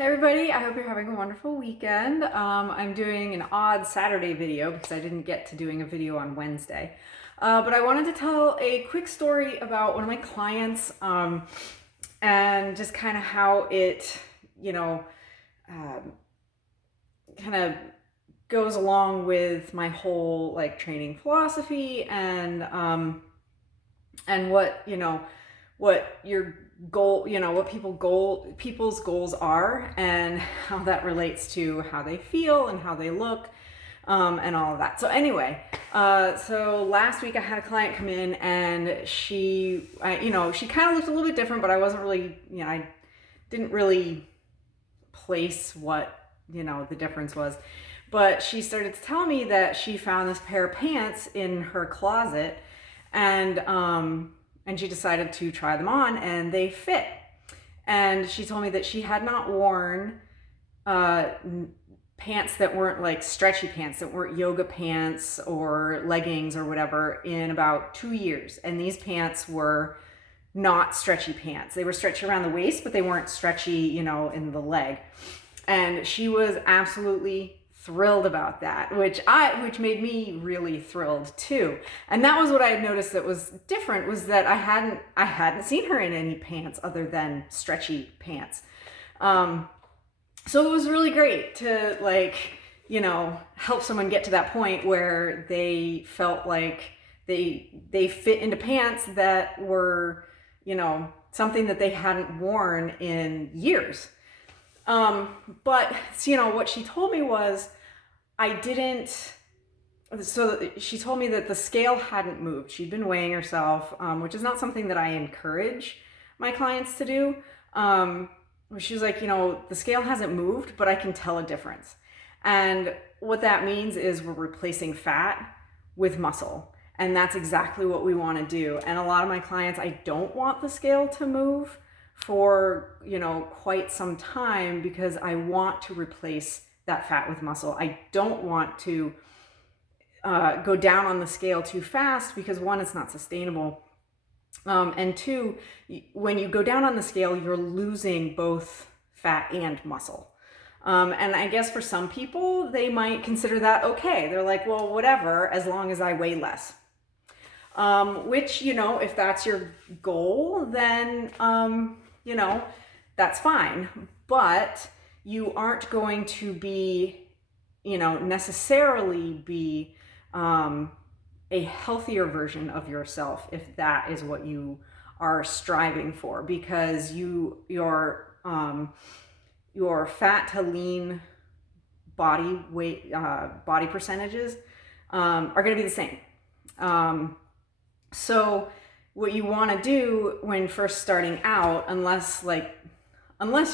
Hey everybody, I hope you're having a wonderful weekend. I'm doing an odd Saturday video because I didn't get to doing a video on Wednesday. But I wanted to tell a quick story about one of my clients and just kind of how it, um, kind of goes along with my whole like training philosophy and what your goal, what people's goals are and how that relates to how they feel and how they look, and all of that. So anyway, so last week I had a client come in and she kind of looked a little bit different, but I wasn't really, I didn't really place what, the difference was. But she started to tell me that she found this pair of pants in her closet and she decided to try them on and they fit. And she told me that she had not worn pants that weren't like stretchy pants, that weren't yoga pants or leggings or whatever, in about 2 years. And these pants were not stretchy pants. They were stretchy around the waist, but they weren't stretchy, in the leg. And she was absolutely thrilled about that, which made me really thrilled too. And that was what I had noticed that was different, was that I hadn't seen her in any pants other than stretchy pants. So it was really great to help someone get to that point where they felt like they fit into pants that were, something that they hadn't worn in years. But what she told me was she told me that the scale hadn't moved. She'd been weighing herself, which is not something that I encourage my clients to do. She was like, the scale hasn't moved, but I can tell a difference. And what that means is we're replacing fat with muscle. And that's exactly what we want to do. And a lot of my clients, I don't want the scale to move for quite some time, because I want to replace that fat with muscle. I don't want to go down on the scale too fast, because one, it's not sustainable, and two, when you go down on the scale, you're losing both fat and muscle. And I guess for some people, they might consider that okay. They're like, well, whatever, as long as I weigh less. Which, if that's your goal, then that's fine. But you aren't going to be, necessarily be a healthier version of yourself if that is what you are striving for, because your fat to lean body weight, body percentages are going to be the same. So what you want to do when first starting out, unless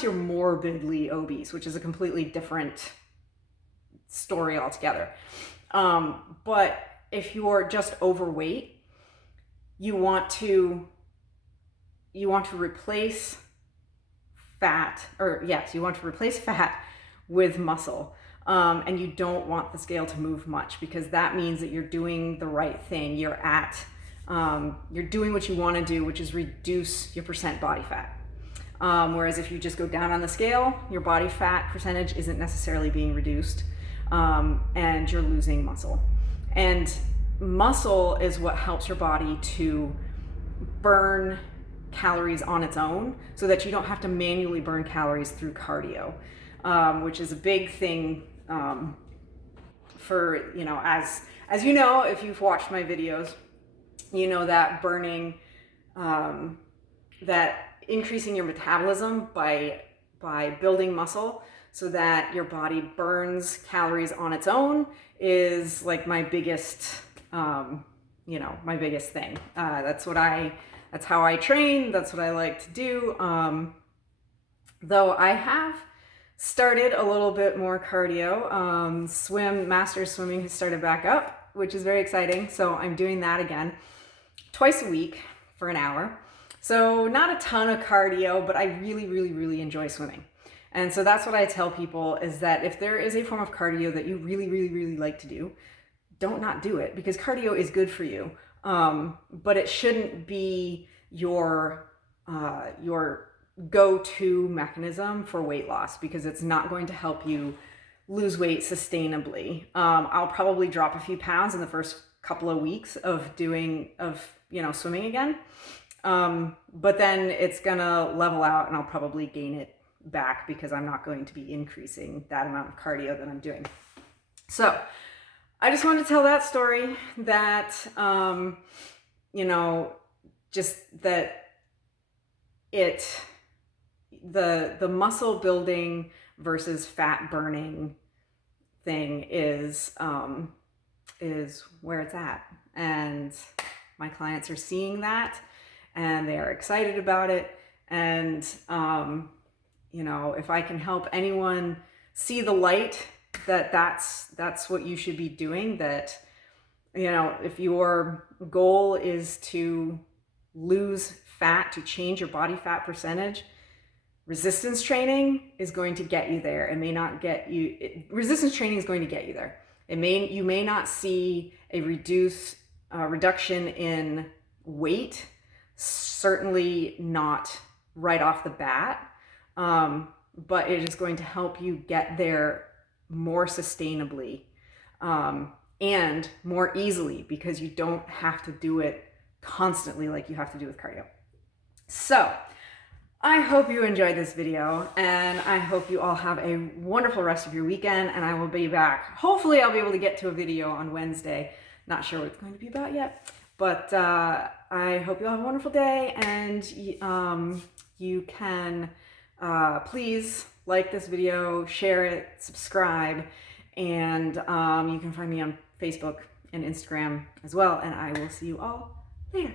you're morbidly obese, which is a completely different story altogether. But if you're just overweight, you want to replace fat, you want to replace fat with muscle. And you don't want the scale to move much, because that means that you're doing the right thing. You're doing what you want to do, which is reduce your percent body fat. Whereas if you just go down on the scale, your body fat percentage isn't necessarily being reduced, and you're losing muscle. And muscle is what helps your body to burn calories on its own, so that you don't have to manually burn calories through cardio, which is a big thing for, as if you've watched my videos, that burning, that increasing your metabolism by building muscle so that your body burns calories on its own is like my biggest, my biggest thing. That's how I train. That's what I like to do. Though I have started a little bit more cardio. Masters swimming has started back up, which is very exciting. So I'm doing that again twice a week for an hour. So not a ton of cardio, but I really, really, really enjoy swimming. And so that's what I tell people, is that if there is a form of cardio that you really, really, really like to do, don't not do it, because cardio is good for you. But it shouldn't be your go-to mechanism for weight loss, because it's not going to help you lose weight sustainably. I'll probably drop a few pounds in the first couple of weeks of swimming again. But then it's gonna level out and I'll probably gain it back because I'm not going to be increasing that amount of cardio that I'm doing. So I just wanted to tell that story, that, just that the muscle building versus fat burning thing is where it's at. And my clients are seeing that and they are excited about it. And, if I can help anyone see the light, that's what you should be doing, that, if your goal is to lose fat, to change your body fat percentage, resistance training is going to get you there. It may not get you, resistance training is going to get you there. You may not see a reduction in weight, certainly not right off the bat, but it is going to help you get there more sustainably and more easily, because you don't have to do it constantly like you have to do with cardio. So I hope you enjoyed this video, and I hope you all have a wonderful rest of your weekend, and I will be back. Hopefully I'll be able to get to a video on Wednesday. Not sure what it's going to be about yet, but I hope you all have a wonderful day, and you can please like this video, share it, subscribe, and you can find me on Facebook and Instagram as well, and I will see you all later.